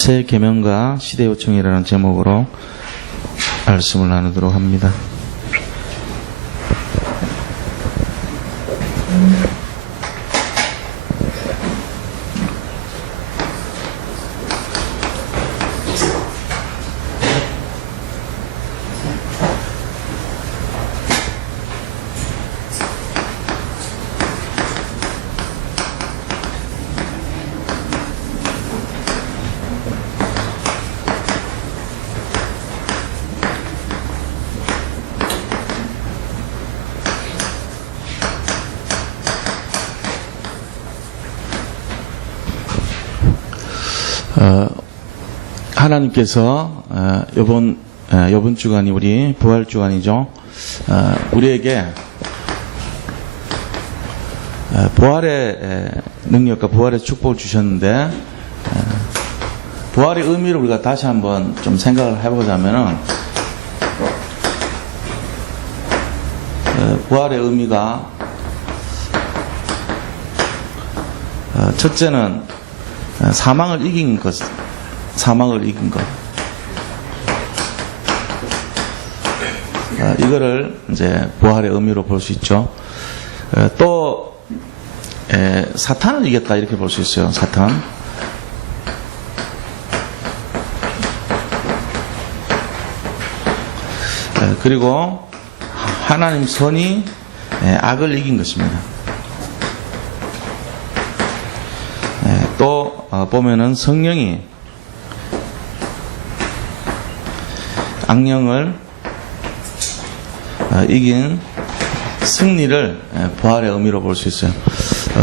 새 계명과 시대 요청이라는 제목으로 말씀을 나누도록 합니다. 하나님께서 이번 주간이 우리 부활 주간이죠. 우리에게 부활의 능력과 부활의 축복을 주셨는데 부활의 의미를 우리가 다시 한번 좀 생각을 해보자면은 부활의 의미가 첫째는 사망을 이긴 것. 이거를 이제 부활의 의미로 볼 수 있죠. 또 사탄을 이겼다 이렇게 볼 수 있어요. 사탄. 그리고 하나님 선이 악을 이긴 것입니다. 또 보면은 성령이 악령을 이긴 승리를 부활의 의미로 볼 수 있어요.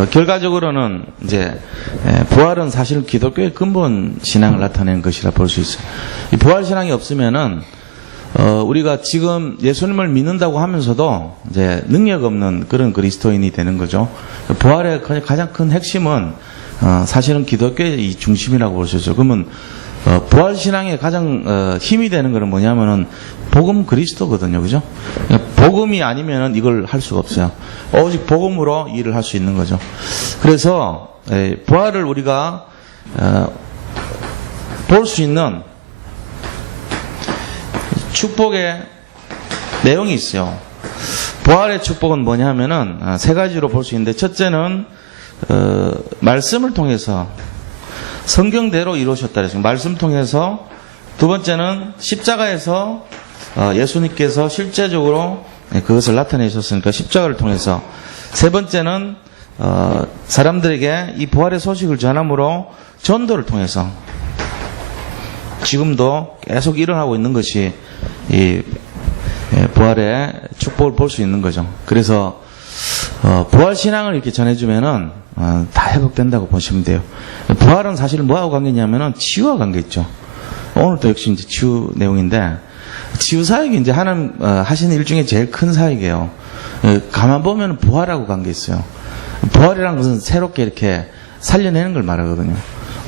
결과적으로는 이제 부활은 사실 기독교의 근본 신앙을 나타내는 것이라 볼 수 있어요. 이 부활 신앙이 없으면은 우리가 지금 예수님을 믿는다고 하면서도 이제 능력 없는 그런 그리스도인이 되는 거죠. 부활의 가장 큰 핵심은 사실은 기독교의 이 중심이라고 볼 수 있어요. 그러면 부활 신앙의 가장 힘이 되는 것은 뭐냐면은 복음 그리스도거든요, 그죠? 복음이 아니면은 이걸 할 수가 없어요. 오직 복음으로 일을 할 수 있는 거죠. 그래서 부활을 우리가 볼 수 있는 축복의 내용이 있어요. 부활의 축복은 뭐냐면은 세 가지로 볼 수 있는데, 첫째는 말씀을 통해서 성경대로 이루어졌다 그랬어요. 말씀 통해서. 두 번째는 십자가에서 예수님께서 실제적으로 그것을 나타내셨으니까 십자가를 통해서. 세 번째는 사람들에게 이 부활의 소식을 전함으로 전도를 통해서. 지금도 계속 일어나고 있는 것이 이 부활의 축복을 볼 수 있는 거죠. 그래서 부활 신앙을 이렇게 전해주면은 다 회복된다고 보시면 돼요. 부활은 사실 뭐하고 관계냐면은 치유와 관계 있죠. 오늘도 역시 이제 치유 내용인데, 치유 사역이 이제 하나님 하시는 일 중에 제일 큰 사역이에요. 가만 보면 부활하고 관계 있어요. 부활이라는 것은 새롭게 이렇게 살려내는 걸 말하거든요.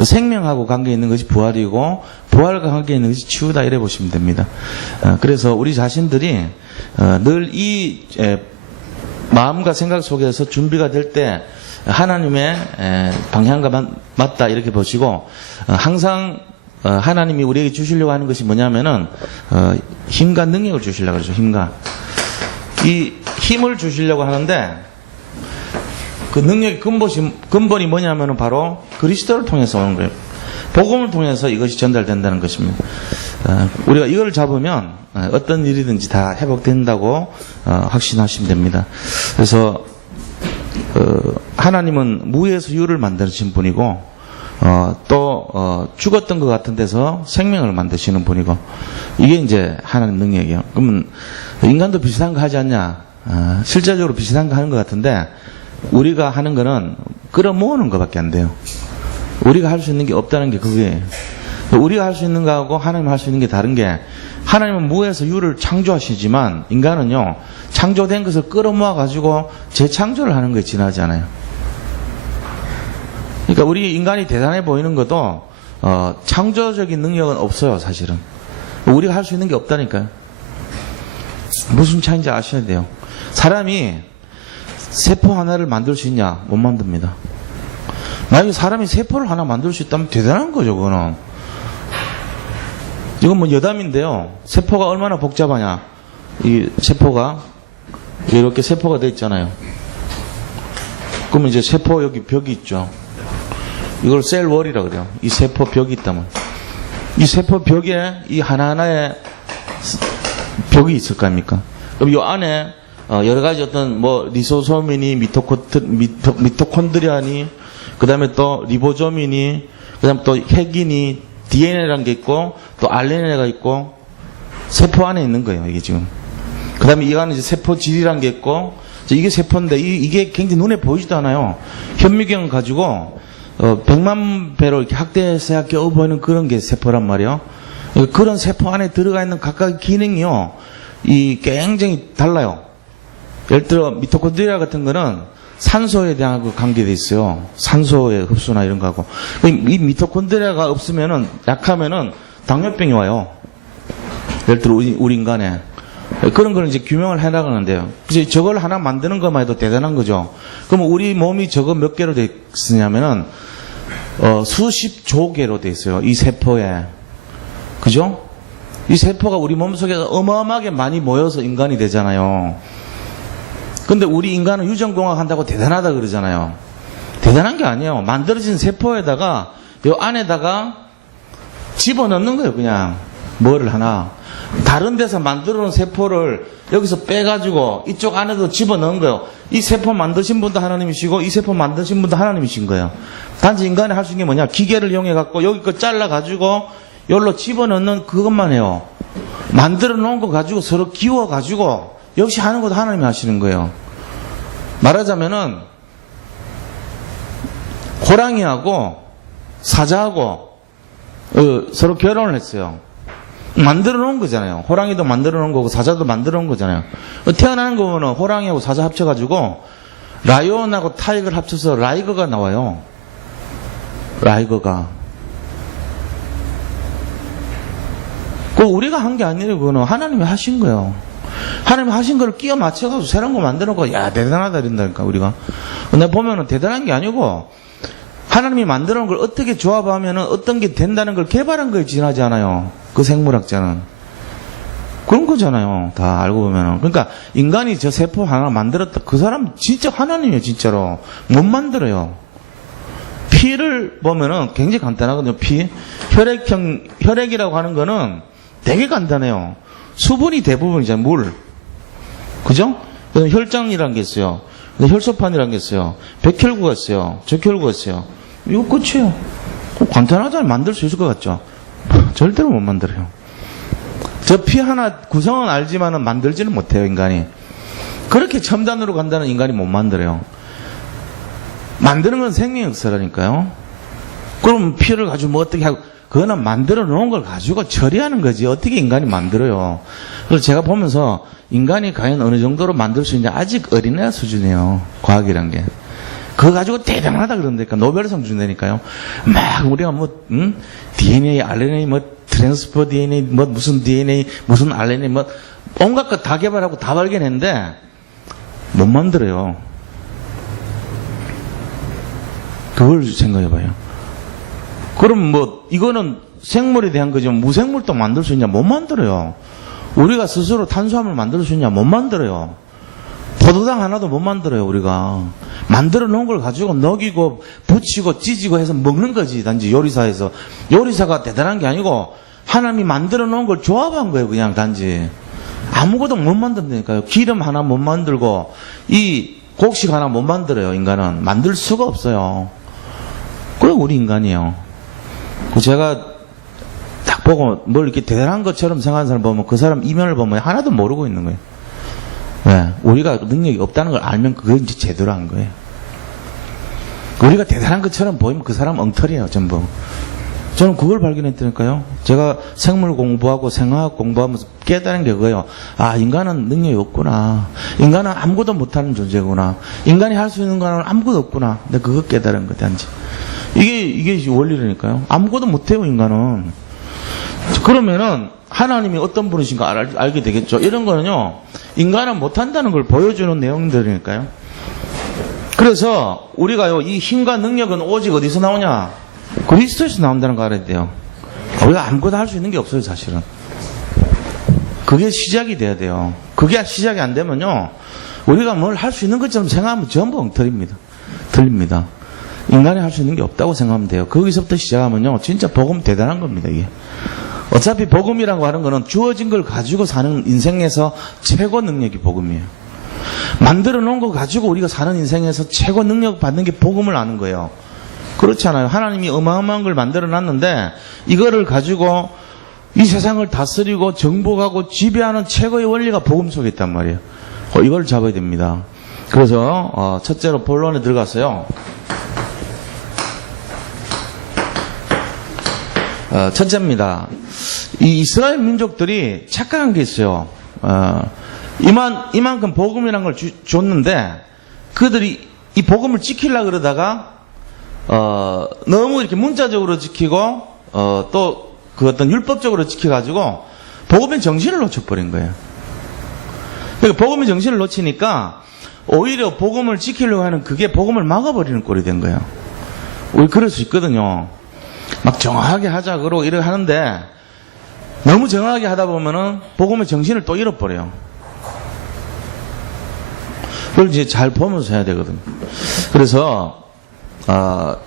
생명하고 관계 있는 것이 부활이고, 부활과 관계 있는 것이 치유다 이래 보시면 됩니다. 그래서 우리 자신들이 늘 이 마음과 생각 속에서 준비가 될 때 하나님의 방향과 맞다 이렇게 보시고, 항상 하나님이 우리에게 주시려고 하는 것이 뭐냐면은 힘과 능력을 주시려고 그러죠. 이 힘을 주시려고 하는데, 그 능력의 근본이 뭐냐면은 바로 그리스도를 통해서 오는 거예요. 복음을 통해서 이것이 전달된다는 것입니다. 우리가 이걸 잡으면 어떤 일이든지 다 회복된다고 확신하시면 됩니다. 그래서 하나님은 무에서 유를 만드신 분이고, 또 죽었던 것 같은 데서 생명을 만드시는 분이고, 이게 이제 하나님 능력이에요. 그러면 인간도 비슷한 거 하지 않냐? 실제적으로 비슷한 거 하는 것 같은데, 우리가 하는 거는 끌어모으는 것밖에 안 돼요. 우리가 할 수 있는 게 없다는 게 그거예요. 우리가 할 수 있는 거하고 하나님 할 수 있는 게 다른 게, 하나님은 무에서 유를 창조하시지만 인간은요, 창조된 것을 끌어모아 가지고 재창조를 하는 거에 지나지 않아요. 그러니까 우리 인간이 대단해 보이는 것도 창조적인 능력은 없어요, 사실은. 우리가 할 수 있는 게 없다니까요. 무슨 차이인지 아셔야 돼요. 사람이 세포 하나를 만들 수 있냐? 못 만듭니다. 만약에 사람이 세포를 하나 만들 수 있다면 대단한 거죠, 그거는. 이건 뭐 여담인데요. 세포가 얼마나 복잡하냐. 이 세포가 이렇게 세포가 돼 있잖아요. 그러면 이제 세포 여기 벽이 있죠. 이걸 셀월이라고 그래요. 이 세포 벽이 있다면. 이 세포 벽에 이 하나하나의 벽이 있을 거 아닙니까? 그럼 이 안에 여러 가지 어떤 뭐 리소소민이 미토콘드리아니 그 다음에 또 리보조민이 그 다음에 또 핵인이 DNA라는 게 있고 또 RNA가 있고 세포 안에 있는 거예요. 이게 지금. 그 다음에 이 안에 이제 세포질이라는 게 있고 이게 세포인데 이게 굉장히 눈에 보이지도 않아요. 현미경 가지고 100만 배로 이렇게 확대해서야 겨우 보이는 그런 게 세포란 말이에요. 그런 세포 안에 들어가 있는 각각의 기능이요. 이 굉장히 달라요. 예를 들어 미토콘드리아 같은 거는 산소에 대한 그 관계돼 있어요. 산소의 흡수나 이런 거하고. 이 미토콘드리아가 없으면은 약하면은 당뇨병이 와요. 예를 들어 우리 인간에. 그런 거는 이제 규명을 해 나가는데요. 그래서 저걸 하나 만드는 것만 해도 대단한 거죠. 그럼 우리 몸이 저거 몇 개로 돼 있으냐면은 수십조 개로 돼 있어요. 이 세포에. 그죠? 이 세포가 우리 몸속에서 어마어마하게 많이 모여서 인간이 되잖아요. 근데 우리 인간은 유전공학 한다고 대단하다 그러잖아요. 대단한 게 아니에요. 만들어진 세포에다가 요 안에다가 집어넣는 거예요. 그냥 뭐를 하나. 다른 데서 만들어 놓은 세포를 여기서 빼가지고 이쪽 안에도 집어넣은 거예요. 이 세포 만드신 분도 하나님이시고 이 세포 만드신 분도 하나님이신 거예요. 단지 인간이 할 수 있는 게 뭐냐. 기계를 이용해갖고 여기 거 잘라가지고 여기로 집어넣는 그것만 해요. 만들어 놓은 거 가지고 서로 기워가지고 역시 하는 것도 하나님이 하시는 거예요. 말하자면은 호랑이하고 사자하고 서로 결혼을 했어요. 만들어 놓은 거잖아요. 호랑이도 만들어 놓은 거고 사자도 만들어 놓은 거잖아요. 태어나는 거 보면 호랑이하고 사자 합쳐가지고 라이온하고 타이거를 합쳐서 라이거가 나와요. 라이거가. 그거 우리가 한 게 아니에요. 그거는 하나님이 하신 거예요. 하나님이 하신 거를 끼워 맞춰가지고 새로운 거 만들어 놓고 야 대단하다 이런다니까 우리가. 근데 보면은 대단한 게 아니고 하나님이 만들어 놓은 걸 어떻게 조합하면은 어떤 게 된다는 걸 개발한 거에 지나지 않아요. 그 생물학자는. 그런 거잖아요. 다 알고 보면은. 그러니까 인간이 저 세포 하나 만들었다. 그 사람 진짜 하나님이에요. 진짜로. 못 만들어요. 피를 보면은 굉장히 간단하거든요. 피. 혈액이라고 하는 거는 되게 간단해요. 수분이 대부분이잖아요. 물. 그죠? 혈장이라는 게 있어요. 혈소판이라는 게 있어요. 백혈구가 있어요. 적혈구가 있어요. 이거 끝이에요. 간단하잖아요. 만들 수 있을 것 같죠? 절대로 못 만들어요. 저 피 하나 구성은 알지만은 만들지는 못해요, 인간이. 그렇게 첨단으로 간다는 인간이 못 만들어요. 만드는 건 생명 역사라니까요. 그럼 피를 가지고 뭐 어떻게 하고, 그거는 만들어 놓은 걸 가지고 처리하는 거지. 어떻게 인간이 만들어요. 그래서 제가 보면서 인간이 과연 어느 정도로 만들 수 있냐, 아직 어린애 수준이에요. 과학이란 게. 그거 가지고 대단하다 그런다니까. 노벨상 준다니까요. 막 우리가 뭐 DNA, RNA, 뭐 트랜스퍼 DNA, 뭐 무슨 DNA, 무슨 RNA, 뭐 온갖 것 다 개발하고 다 발견했는데 못 만들어요. 그걸 생각해봐요. 그럼 뭐 이거는 생물에 대한 거죠. 무생물도 만들 수 있냐? 못 만들어요. 우리가 스스로 탄수화물 만들 수 있냐? 못 만들어요. 포도당 하나도 못 만들어요. 우리가 만들어 놓은 걸 가지고 녹이고 붙이고 찢고 해서 먹는 거지. 단지 요리사에서. 요리사가 대단한 게 아니고 하나님이 만들어 놓은 걸 조합한 거예요. 그냥 단지 아무것도 못 만든다니까요. 기름 하나 못 만들고 이 곡식 하나 못 만들어요. 인간은 만들 수가 없어요. 그게 우리 인간이에요. 제가 딱 보고 뭘 이렇게 대단한 것처럼 생각하는 사람 보면 그 사람 이면을 보면 하나도 모르고 있는 거예요. 왜? 우리가 능력이 없다는 걸 알면 그건 이제 제대로 한 거예요. 우리가 대단한 것처럼 보이면 그 사람 엉터리예요, 전부. 저는 그걸 발견했다니까요. 제가 생물 공부하고 생화학 공부하면서 깨달은 게 그거예요. 아, 인간은 능력이 없구나. 인간은 아무것도 못하는 존재구나. 인간이 할 수 있는 거는 아무것도 없구나. 근데 그거 깨달은 거 단지. 이게 원리라니까요. 아무것도 못해요, 인간은. 그러면은 하나님이 어떤 분이신가 알게 되겠죠. 이런 거는요, 인간은 못한다는 걸 보여주는 내용들이니까요. 그래서 우리가요, 이 힘과 능력은 오직 어디서 나오냐? 그리스도에서 나온다는 거 알아야 돼요. 우리가 아무것도 할 수 있는 게 없어요, 사실은. 그게 시작이 돼야 돼요. 그게 시작이 안 되면요, 우리가 뭘 할 수 있는 것처럼 생각하면 전부 엉터리입니다. 틀립니다. 인간이 할 수 있는 게 없다고 생각하면 돼요. 거기서부터 시작하면요, 진짜 복음 대단한 겁니다, 이게. 어차피 복음이라고 하는 거는 주어진 걸 가지고 사는 인생에서 최고 능력이 복음이에요. 만들어 놓은 거 가지고 우리가 사는 인생에서 최고 능력 받는 게 복음을 아는 거예요. 그렇잖아요. 하나님이 어마어마한 걸 만들어 놨는데 이거를 가지고 이 세상을 다스리고 정복하고 지배하는 최고의 원리가 복음 속에 있단 말이에요. 이걸 잡아야 됩니다. 그래서 첫째로 본론에 들어갔어요. 첫째입니다. 이 이스라엘 민족들이 착각한 게 있어요. 이만큼 복음이라는 걸 줬는데 그들이 이 복음을 지키려고 그러다가 너무 이렇게 문자적으로 지키고 또 그 어떤 율법적으로 지켜가지고 복음의 정신을 놓쳐버린 거예요. 그러니까 복음의 정신을 놓치니까 오히려 복음을 지키려고 하는 그게 복음을 막아버리는 꼴이 된 거예요. 우리 그럴 수 있거든요. 막 정확하게 하자 그러고 이렇게 하는데 너무 정확하게 하다 보면은 복음의 정신을 또 잃어버려요. 그걸 이제 잘 보면서 해야 되거든요. 그래서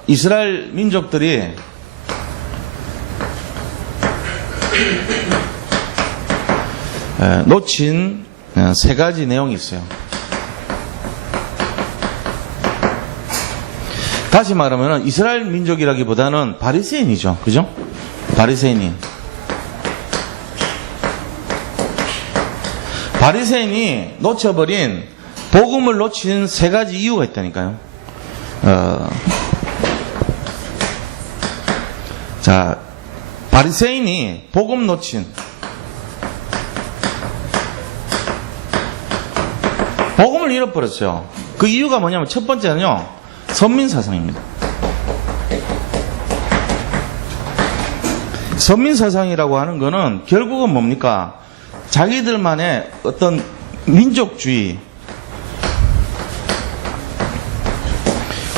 이스라엘 민족들이 놓친 세 가지 내용이 있어요. 다시 말하면 이스라엘 민족이라기보다는 바리새인이죠. 그죠? 바리새인이 놓쳐버린 복음을 놓친 세 가지 이유가 있다니까요. 자, 바리새인이 복음 놓친 복음을 잃어버렸어요. 그 이유가 뭐냐면 첫 번째는요, 선민사상입니다. 선민사상이라고 하는 거는 결국은 뭡니까? 자기들만의 어떤 민족주의,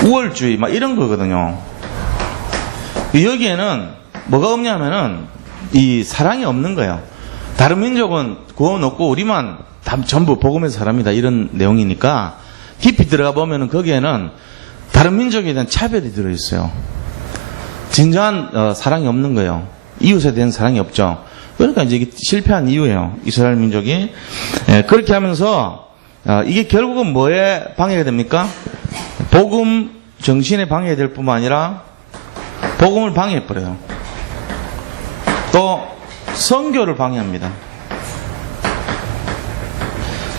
우월주의 막 이런 거거든요. 여기에는 뭐가 없냐면은 이 사랑이 없는 거예요. 다른 민족은 구워놓고 우리만 다 전부 복음의 사람이다 이런 내용이니까 깊이 들어가 보면은 거기에는 다른 민족에 대한 차별이 들어있어요. 진정한 사랑이 없는 거예요. 이웃에 대한 사랑이 없죠. 그러니까 이제 이게 실패한 이유예요. 이스라엘 민족이. 그렇게 하면서 이게 결국은 뭐에 방해가 됩니까? 복음 정신에 방해될 뿐만 아니라 복음을 방해해버려요. 또 선교를 방해합니다.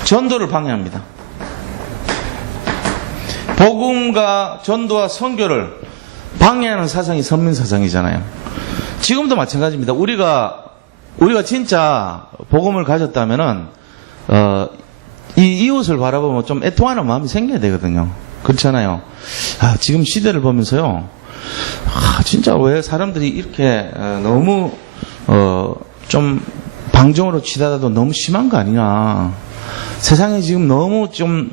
전도를 방해합니다. 복음과 전도와 선교를 방해하는 사상이 선민사상이잖아요. 지금도 마찬가지입니다. 우리가 진짜 복음을 가졌다면은 이 이웃을 바라보면 좀 애통하는 마음이 생겨야 되거든요. 그렇잖아요. 지금 시대를 보면서요, 진짜 왜 사람들이 이렇게 너무 좀 방정으로 치닫아도 너무 심한 거 아니냐. 세상에 지금 너무 좀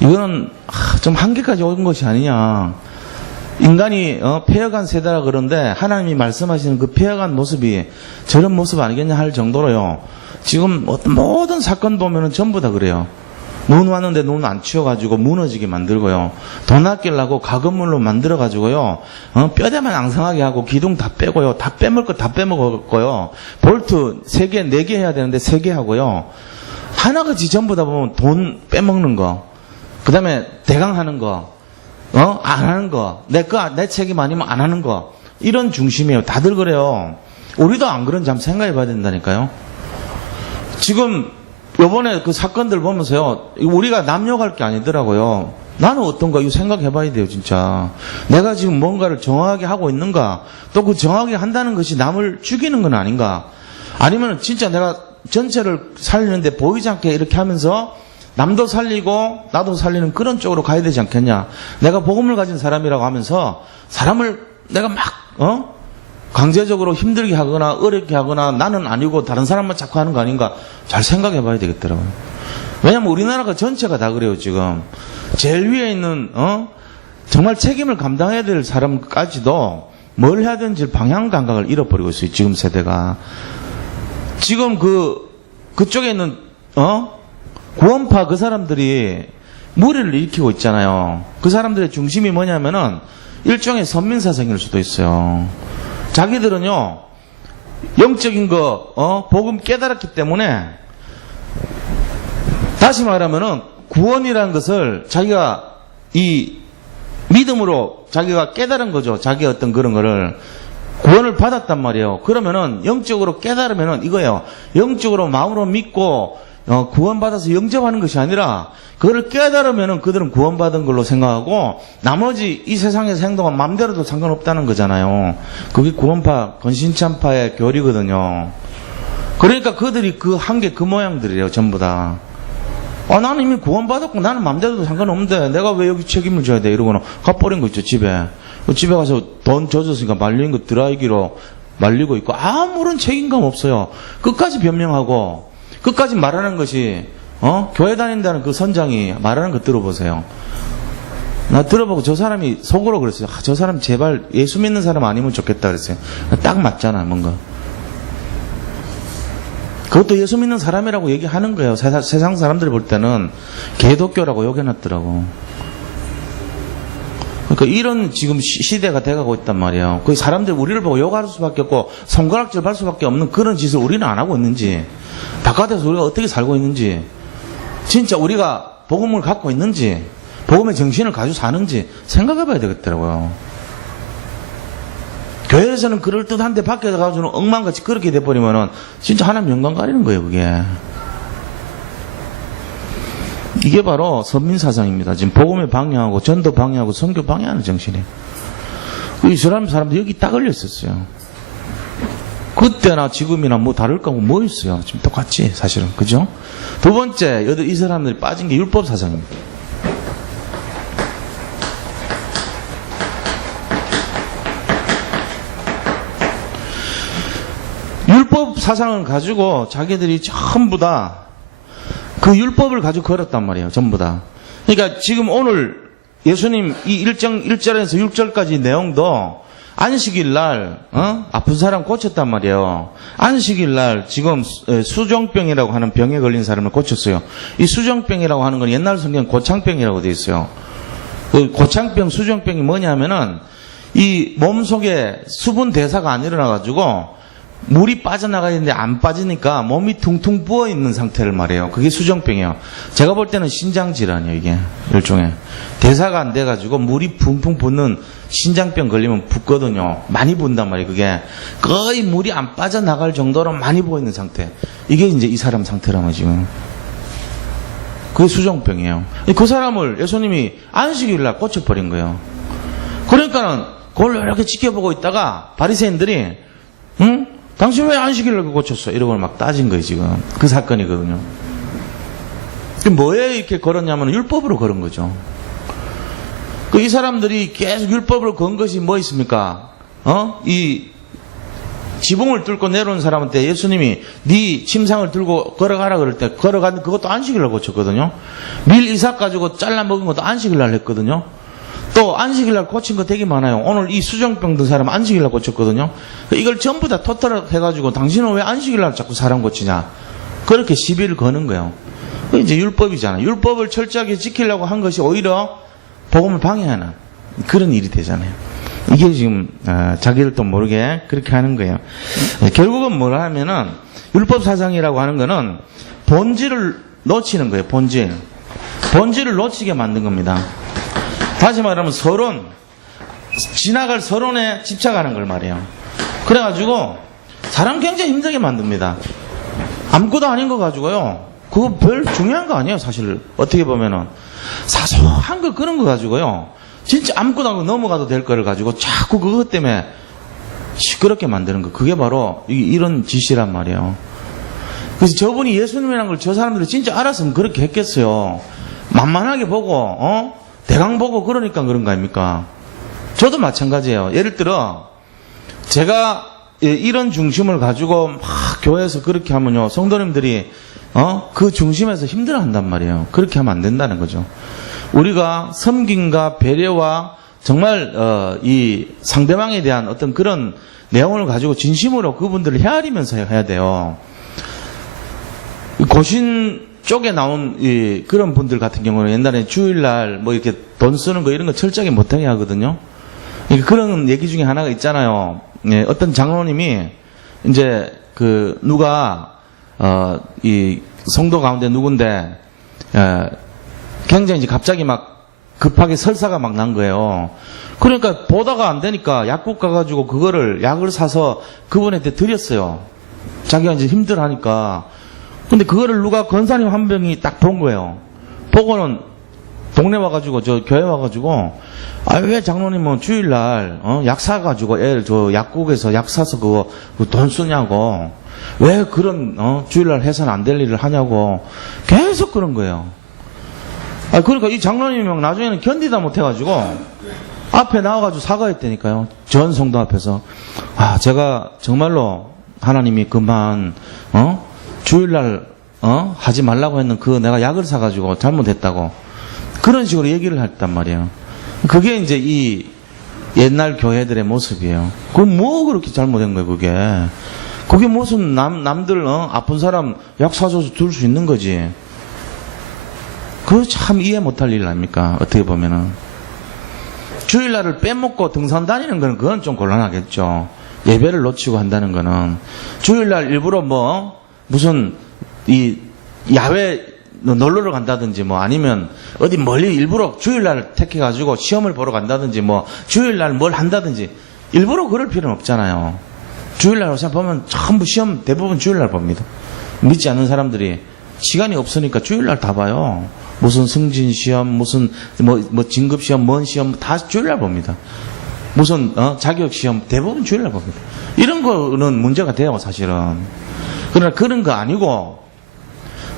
이거는 좀 한계까지 온 것이 아니냐. 인간이 폐허간 세대라 그런데 하나님이 말씀하시는 그 폐허간 모습이 저런 모습 아니겠냐 할 정도로요. 지금 모든 사건 보면은 전부 다 그래요. 눈 왔는데 눈 안 치워가지고 무너지게 만들고요. 돈 아끼려고 가건물로 만들어가지고요. 뼈대만 앙상하게 하고 기둥 다 빼고요. 다 빼먹을 거 다 빼먹었고요. 볼트 3개, 4개 해야 되는데 3개 하고요. 하나같이 전부 다 보면 돈 빼먹는 거. 그 다음에 대강하는 거. 안 하는 거. 내 책임 아니면 안 하는 거. 이런 중심이에요. 다들 그래요. 우리도 안 그런지 한번 생각해 봐야 된다니까요. 지금 요번에 그 사건들 보면서요, 우리가 남욕할 게 아니더라고요. 나는 어떤가 이거 생각해 봐야 돼요, 진짜. 내가 지금 뭔가를 정확하게 하고 있는가? 또 그 정확하게 한다는 것이 남을 죽이는 건 아닌가? 아니면 진짜 내가 전체를 살리는데 보이지 않게 이렇게 하면서 남도 살리고 나도 살리는 그런 쪽으로 가야 되지 않겠냐. 내가 복음을 가진 사람이라고 하면서 사람을 내가 막 강제적으로 힘들게 하거나 어렵게 하거나 나는 아니고 다른 사람만 자꾸 하는 거 아닌가. 잘 생각해 봐야 되겠더라고요. 왜냐면 우리나라가 전체가 다 그래요. 지금 제일 위에 있는 정말 책임을 감당해야 될 사람까지도 뭘 해야 되는지 방향 감각을 잃어버리고 있어요. 지금 세대가. 지금 그쪽에 있는 구원파 그 사람들이 무리를 일으키고 있잖아요. 그 사람들의 중심이 뭐냐면은 일종의 선민사상일 수도 있어요. 자기들은요, 영적인 복음 깨달았기 때문에, 다시 말하면은 구원이라는 것을 자기가 이 믿음으로 자기가 깨달은 거죠. 자기 어떤 그런 거를. 구원을 받았단 말이에요. 그러면은 영적으로 깨달으면은 이거예요. 영적으로 마음으로 믿고 구원받아서 영접하는 것이 아니라 그거를 깨달으면은 그들은 구원받은 걸로 생각하고 나머지 이 세상에서 행동은 마음대로도 상관없다는 거잖아요. 그게 구원파, 건신찬파의 교리거든요. 그러니까 그들이 그 한계 그 모양들이에요. 전부 다. 나는 이미 구원받았고 나는 마음대로도 상관없는데 내가 왜 여기 책임을 져야 돼? 이러고는 가버린 거 있죠. 집에 가서 돈 젖었으니까 말린 거 드라이기로 말리고 있고 아무런 책임감 없어요. 끝까지 변명하고 끝까지 말하는 것이 교회 다닌다는 그 선장이 말하는 거 들어보세요. 나 들어보고 저 사람이 속으로 그랬어요. 저 사람 제발 예수 믿는 사람 아니면 좋겠다 그랬어요. 딱 맞잖아 뭔가. 그것도 예수 믿는 사람이라고 얘기하는 거예요. 세상 사람들이 볼 때는 개독교라고 욕해놨더라고. 그러니까 이런 지금 시대가 돼가고 있단 말이에요. 그 사람들이 우리를 보고 욕할 수밖에 없고 손가락질 할 수밖에 없는 그런 짓을 우리는 안 하고 있는지, 바깥에서 우리가 어떻게 살고 있는지, 진짜 우리가 복음을 갖고 있는지, 복음의 정신을 가지고 사는지 생각해봐야 되겠더라고요. 교회에서는 그럴듯한데 밖에서 가서는 엉망같이 그렇게 돼버리면은 진짜 하나님 영광 가리는 거예요, 그게. 이게 바로 선민사상입니다. 지금 복음에 방해하고 전도 방해하고 선교 방해하는 정신이에요. 이스라엘 사람들 여기 딱 걸려 있었어요. 그때나 지금이나 뭐 다를까 뭐 있어요. 지금 똑같지 사실은. 그죠? 두 번째, 이 사람들이 빠진 게 율법사상입니다. 율법 사상을 가지고 자기들이 전부 다 그 율법을 가지고 걸었단 말이에요. 전부 다. 그러니까 지금 오늘 예수님 이 1절에서 6절까지 내용도 안식일 날 아픈 사람 고쳤단 말이에요. 안식일 날 지금 수종병이라고 하는 병에 걸린 사람을 고쳤어요. 이 수종병이라고 하는 건 옛날 성경 고창병이라고 되어 있어요. 그 고창병, 수종병이 뭐냐면은 이 몸속에 수분 대사가 안 일어나가지고 물이 빠져나가야 되는데 안 빠지니까 몸이 퉁퉁 부어있는 상태를 말해요. 그게 수정병이에요. 제가 볼 때는 신장질환이에요. 이게 일종의 대사가 안 돼가지고 물이 붕붕 붓는 신장병 걸리면 붓거든요. 많이 붓단 말이에요. 그게 거의 물이 안 빠져나갈 정도로 많이 부어있는 상태. 이게 이제 이 사람 상태라면 지금 그게 수정병이에요. 그 사람을 예수님이 안식일날 고쳐버린 거예요. 그러니까는 그걸 이렇게 지켜보고 있다가 바리새인들이 당신 왜 안식일을 고쳤어? 이러고 막 따진 거예요, 지금. 그 사건이거든요. 뭐에 이렇게 걸었냐면 율법으로 걸은 거죠. 이 사람들이 계속 율법으로 건 것이 뭐 있습니까? 이 지붕을 뚫고 내려온 사람한테 예수님이 네 침상을 들고 걸어가라 그럴 때 걸어갔는데 그것도 안식일날 고쳤거든요. 밀 이삭 가지고 잘라 먹은 것도 안식일날 했거든요. 또 안식일날 고친 거 되게 많아요. 오늘 이 수정병 든 사람 안식일날 고쳤거든요. 이걸 전부 다 토탈 해가지고 당신은 왜 안식일날 자꾸 사람 고치냐, 그렇게 시비를 거는 거예요. 그게 이제 율법이잖아요. 율법을 철저하게 지키려고 한 것이 오히려 복음을 방해하는 그런 일이 되잖아요. 이게 지금 자기들도 모르게 그렇게 하는 거예요. 결국은 뭐라 하면은 율법 사상이라고 하는 거는 본질을 놓치는 거예요. 본질을 놓치게 만든 겁니다. 다시 말하면 서론, 지나갈 서론에 집착하는 걸 말이에요. 그래가지고 사람 굉장히 힘들게 만듭니다. 아무것도 아닌 거 가지고요, 그거 별 중요한 거 아니에요. 사실 어떻게 보면은 사소한 거 그런 거 가지고요, 진짜 아무것도 아니고 넘어가도 될 거를 가지고 자꾸 그것 때문에 시끄럽게 만드는 거, 그게 바로 이런 짓이란 말이에요. 그래서 저분이 예수님이라는 걸 저 사람들이 진짜 알았으면 그렇게 했겠어요. 만만하게 보고 대강 보고 그러니까 그런 거 아닙니까? 저도 마찬가지예요. 예를 들어 제가 이런 중심을 가지고 막 교회에서 그렇게 하면요, 성도님들이 그 중심에서 힘들어한단 말이에요. 그렇게 하면 안 된다는 거죠. 우리가 섬김과 배려와 정말 이 상대방에 대한 어떤 그런 내용을 가지고 진심으로 그분들을 헤아리면서 해야 돼요. 고신 쪽에 나온 그런 분들 같은 경우는 옛날에 주일날 뭐 이렇게 돈 쓰는 거 이런 거 철저하게 못하게 하거든요. 그런 얘기 중에 하나가 있잖아요. 예, 어떤 장로님이 이제 누가 이 성도 가운데 누군데 굉장히 이제 갑자기 막 급하게 설사가 막 난 거예요. 그러니까 보다가 안 되니까 약국 가가지고 그거를 약을 사서 그분한테 드렸어요. 자기가 이제 힘들어하니까. 근데 그거를 누가 권사님 한 명이 딱 본 거예요. 보고는 동네 와가지고 저 교회 와가지고 왜 장로님은 주일날 약 사가지고 애를 저 약국에서 약 사서 그거 돈 쓰냐고, 왜 그런 주일날 해서는 안 될 일을 하냐고 계속 그런 거예요. 그러니까 이 장로님이 막 나중에는 견디다 못해가지고 앞에 나와가지고 사과했다니까요. 전 성도 앞에서. 제가 정말로 하나님이 그만 주일날 하지 말라고 했는 내가 약을 사가지고 잘못했다고 그런 식으로 얘기를 했단 말이에요. 그게 이제 이 옛날 교회들의 모습이에요. 그건 뭐 그렇게 잘못된 거예요, 그게. 그게 무슨 남들 아픈 사람 약 사줘서 줄 수 있는 거지. 그거 참 이해 못할 일 아닙니까? 어떻게 보면은. 주일날을 빼먹고 등산 다니는 거는 그건 좀 곤란하겠죠. 예배를 놓치고 한다는 거는. 주일날 일부러 무슨 이 야외 놀러를 간다든지 아니면 어디 멀리 일부러 주일날 택해가지고 시험을 보러 간다든지 주일날 뭘 한다든지 일부러 그럴 필요는 없잖아요. 주일날 요새 보면 전부 시험 대부분 주일날 봅니다. 믿지 않는 사람들이 시간이 없으니까 주일날 다 봐요. 무슨 승진 시험, 무슨 진급 시험, 뭔 시험 다 주일날 봅니다. 무슨 자격 시험 대부분 주일날 봅니다. 이런 거는 문제가 돼요, 사실은. 그러나 그런 거 아니고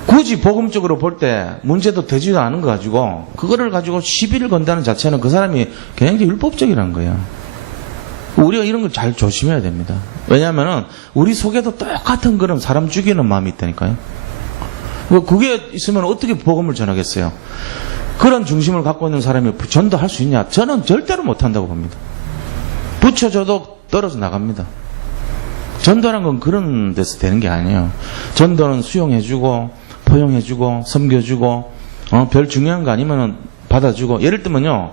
굳이 복음적으로 볼 때 문제도 되지도 않은 거 가지고 그거를 가지고 시비를 건다는 자체는 그 사람이 굉장히 율법적이라는 거예요. 우리가 이런 걸 잘 조심해야 됩니다. 왜냐하면은 우리 속에도 똑같은 그런 사람 죽이는 마음이 있다니까요. 그게 있으면 어떻게 복음을 전하겠어요? 그런 중심을 갖고 있는 사람이 전도할 수 있냐? 저는 절대로 못한다고 봅니다. 붙여줘도 떨어져 나갑니다. 전도라는 건 그런 데서 되는 게 아니에요. 전도는 수용해주고 포용해주고 섬겨주고 별 중요한 거 아니면 받아주고. 예를 들면요,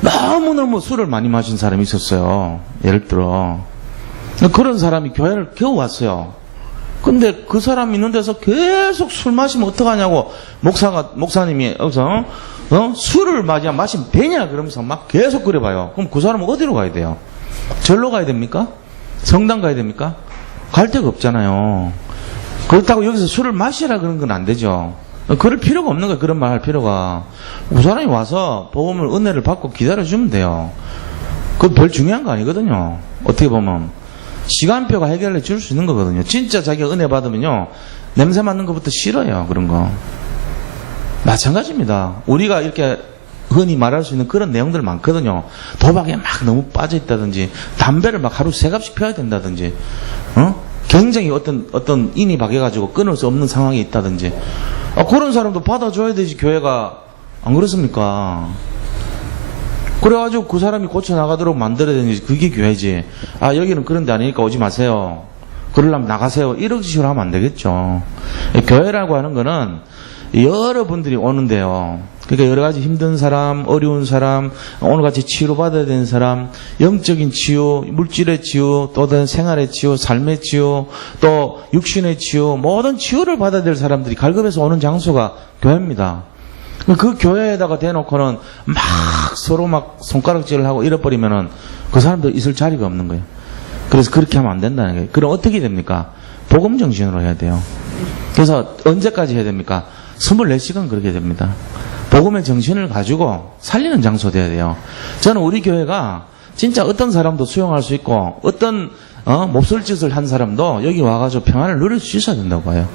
너무너무 술을 많이 마신 사람이 있었어요. 예를 들어 그런 사람이 교회를 겨우 왔어요. 근데 그 사람 있는 데서 계속 술 마시면 어떡하냐고 목사님이 여기서 술을 마시면 되냐 그러면서 막 계속 그래봐요. 그럼 그 사람은 어디로 가야 돼요? 절로 가야 됩니까? 성당 가야 됩니까? 갈 데가 없잖아요. 그렇다고 여기서 술을 마시라 그런 건 안 되죠. 그럴 필요가 없는 거예요. 그런 말 할 필요가. 그 사람이 와서 복음을 은혜를 받고 기다려주면 돼요. 그건 별 중요한 거 아니거든요. 어떻게 보면 시간표가 해결해 줄 수 있는 거거든요. 진짜 자기가 은혜 받으면요, 냄새 맡는 것부터 싫어요. 그런 거 마찬가지입니다. 우리가 이렇게 흔히 말할 수 있는 그런 내용들 많거든요. 도박에 막 너무 빠져 있다든지, 담배를 막 하루 3갑씩 펴야 된다든지, 굉장히 어떤 인이 박여가지고 끊을 수 없는 상황이 있다든지, 그런 사람도 받아줘야 되지, 교회가. 안 그렇습니까? 그래가지고 그 사람이 고쳐나가도록 만들어야 되는지, 그게 교회지. 여기는 그런 데 아니니까 오지 마세요. 그러려면 나가세요. 이런 식으로 하면 안 되겠죠. 교회라고 하는 거는 여러분들이 오는데요. 그러니까 여러 가지 힘든 사람, 어려운 사람, 오늘같이 치료받아야 되는 사람, 영적인 치유, 물질의 치유, 또 다른 생활의 치유, 삶의 치유, 또 육신의 치유, 모든 치유를 받아야 될 사람들이 갈급해서 오는 장소가 교회입니다. 그 교회에다가 대놓고는 막 서로 막 손가락질을 하고 이래버리면은 그 사람들 있을 자리가 없는 거예요. 그래서 그렇게 하면 안 된다는 거예요. 그럼 어떻게 됩니까? 복음 정신으로 해야 돼요. 그래서 언제까지 해야 됩니까? 24시간 그렇게 됩니다. 복음의 정신을 가지고 살리는 장소 돼야 돼요. 저는 우리 교회가 진짜 어떤 사람도 수용할 수 있고 어떤 몹쓸 짓을 한 사람도 여기 와가지고 평안을 누릴 수 있어야 된다고 봐요.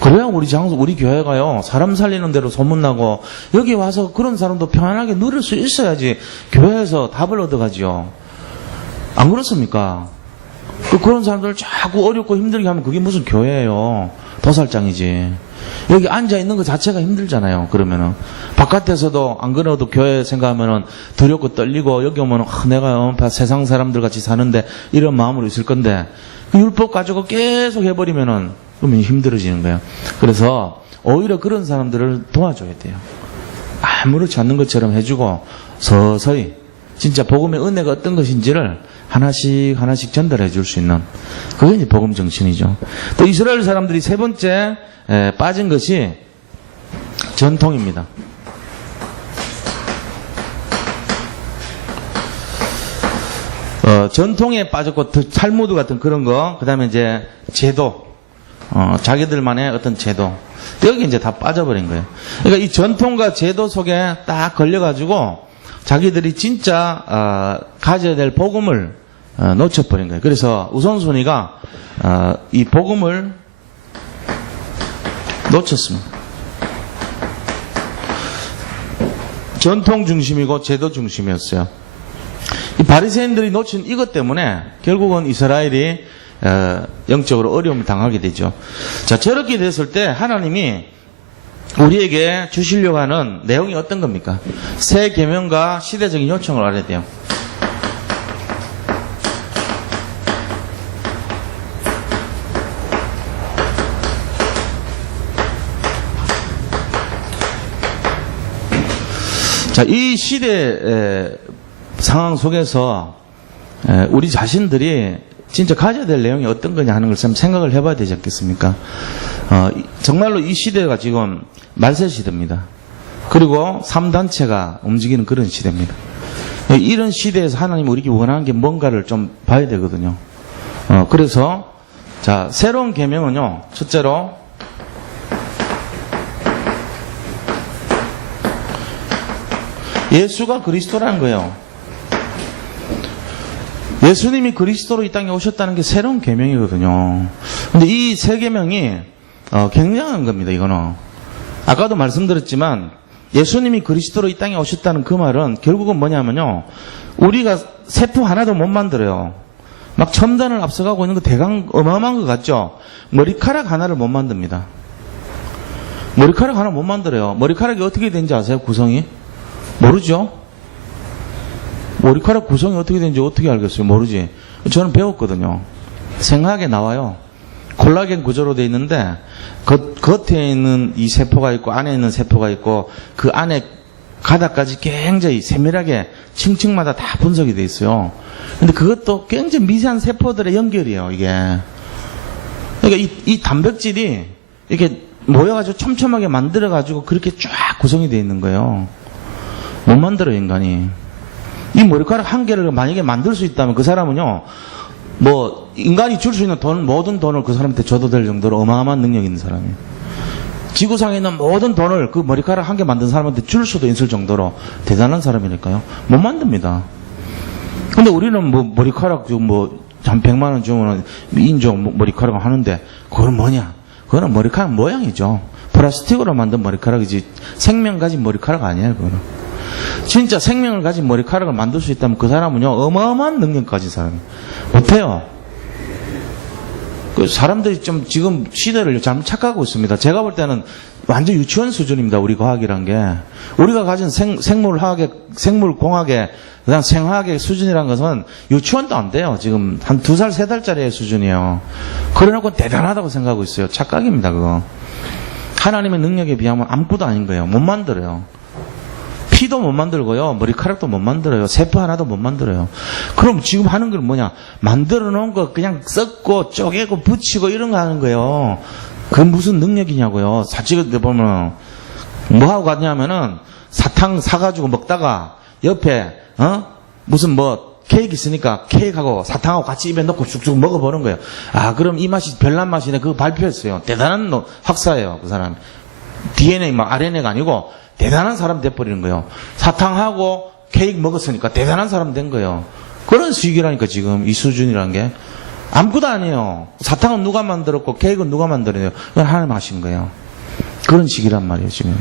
그래야 우리 교회가요, 사람 살리는 대로 소문나고 여기 와서 그런 사람도 평안하게 누릴 수 있어야지 교회에서 답을 얻어가지요. 안 그렇습니까? 그런 사람들 자꾸 어렵고 힘들게 하면 그게 무슨 교회예요. 도살장이지. 여기 앉아 있는 것 자체가 힘들잖아요. 그러면은 바깥에서도 안 그래도 교회 생각하면은 두렵고 떨리고 여기 오면은 내가 세상 사람들 같이 사는데 이런 마음으로 있을 건데 그 율법 가지고 계속 해버리면은 그러면 힘들어지는 거예요. 그래서 오히려 그런 사람들을 도와줘야 돼요. 아무렇지 않는 것처럼 해주고 서서히 진짜 복음의 은혜가 어떤 것인지를 하나씩 하나씩 전달해 줄 수 있는 그게 이제 복음 정신이죠. 또 이스라엘 사람들이 세 번째 빠진 것이 전통입니다. 전통에 빠졌고 탈무드 같은 그런 거, 그 다음에 이제 제도, 자기들만의 어떤 제도, 여기 이제 다 빠져버린 거예요. 그러니까 이 전통과 제도 속에 딱 걸려가지고 자기들이 진짜 가져야 될 복음을 놓쳐버린 거예요. 그래서 우선순위가 이 복음을 놓쳤습니다. 전통 중심이고 제도 중심이었어요. 이 바리새인들이 놓친 이것 때문에 결국은 이스라엘이 영적으로 어려움을 당하게 되죠. 자, 저렇게 됐을 때 하나님이 우리에게 주시려고 하는 내용이 어떤 겁니까? 새 계명과 시대적인 요청을 알아야 돼요. 자, 이 시대 상황 속에서 우리 자신들이 진짜 가져야 될 내용이 어떤 거냐 하는 걸 좀 생각을 해봐야 되지 않겠습니까? 정말로 이 시대가 지금 말세 시대입니다. 그리고 3단체가 움직이는 그런 시대입니다. 이런 시대에서 하나님 우리에게 원하는 게 뭔가를 좀 봐야 되거든요. 그래서 자, 새로운 계명은요, 첫째로 예수가 그리스도라는 거예요. 예수님이 그리스도로 이 땅에 오셨다는 게 새로운 계명이거든요. 근데 이 새 계명이 굉장한 겁니다. 이거는 아까도 말씀드렸지만 예수님이 그리스도로 이 땅에 오셨다는 그 말은 결국은 뭐냐면요, 우리가 세포 하나도 못 만들어요. 막 첨단을 앞서가고 있는 거 대강 어마어마한 것 같죠? 머리카락 하나를 못 만듭니다. 머리카락 하나 못 만들어요. 머리카락이 어떻게 되는지 아세요? 구성이? 모르죠? 머리카락 구성이 어떻게 되는지 어떻게 알겠어요? 모르지. 저는 배웠거든요. 생화학에 나와요. 콜라겐 구조로 되어 있는데 겉에 있는 이 세포가 있고 안에 있는 세포가 있고 그 안에 가닥까지 굉장히 세밀하게 층층마다 다 분석이 되어 있어요. 근데 그것도 굉장히 미세한 세포들의 연결이에요, 이게. 그러니까 이 단백질이 이렇게 모여가지고 촘촘하게 만들어가지고 그렇게 쫙 구성이 되어 있는 거예요. 못 만들어요, 인간이. 이 머리카락 한 개를 만약에 만들 수 있다면 그 사람은요, 뭐 인간이 줄 수 있는 모든 돈을 그 사람한테 줘도 될 정도로 어마어마한 능력이 있는 사람이에요. 지구상에 있는 모든 돈을 그 머리카락 한 개 만든 사람한테 줄 수도 있을 정도로 대단한 사람이니까요. 못 만듭니다. 근데 우리는 뭐 머리카락 한 100만 원 주면 인종 머리카락 하는데 그건 뭐냐? 그거는 머리카락 모양이죠. 플라스틱으로 만든 머리카락이지 생명 가진 머리카락 아니에요, 그거는. 진짜 생명을 가진 머리카락을 만들 수 있다면 그 사람은요, 어마어마한 능력 가진 사람이에요. 못해요. 그 사람들이 좀 지금 시대를 잘못 착각하고 있습니다. 제가 볼 때는 완전 유치원 수준입니다. 우리 과학이란 게. 우리가 가진 생물공학의, 그다음 생화학의 수준이란 것은 유치원도 안 돼요. 지금 한 2살, 3살짜리의 수준이에요. 그래놓고 대단하다고 생각하고 있어요. 착각입니다, 그거. 하나님의 능력에 비하면 아무것도 아닌 거예요. 못 만들어요. 피도 못 만들고요. 머리카락도 못 만들어요. 세포 하나도 못 만들어요. 그럼 지금 하는 건 뭐냐? 만들어 놓은 거 그냥 썩고 쪼개고 붙이고 이런 거 하는 거예요. 그건 무슨 능력이냐고요. 사직을 보면 뭐 하고 갔냐면은 사탕 사가지고 먹다가 옆에 무슨 뭐 케이크 있으니까 케이크하고 사탕하고 같이 입에 넣고 쭉쭉 먹어보는 거예요. 아, 그럼 이 맛이 별난 맛이네. 그거 발표했어요. 대단한 학사예요, 그 사람. DNA 막 RNA가 아니고 대단한 사람 돼버리는 거예요. 사탕하고 케이크 먹었으니까 대단한 사람 된 거예요. 그런 수익이라니까 지금 이 수준이라는 게. 아무것도 아니에요. 사탕은 누가 만들었고 케이크는 누가 만들어요. 그건 하나님 하신 거예요. 그런 식이란 말이에요, 지금.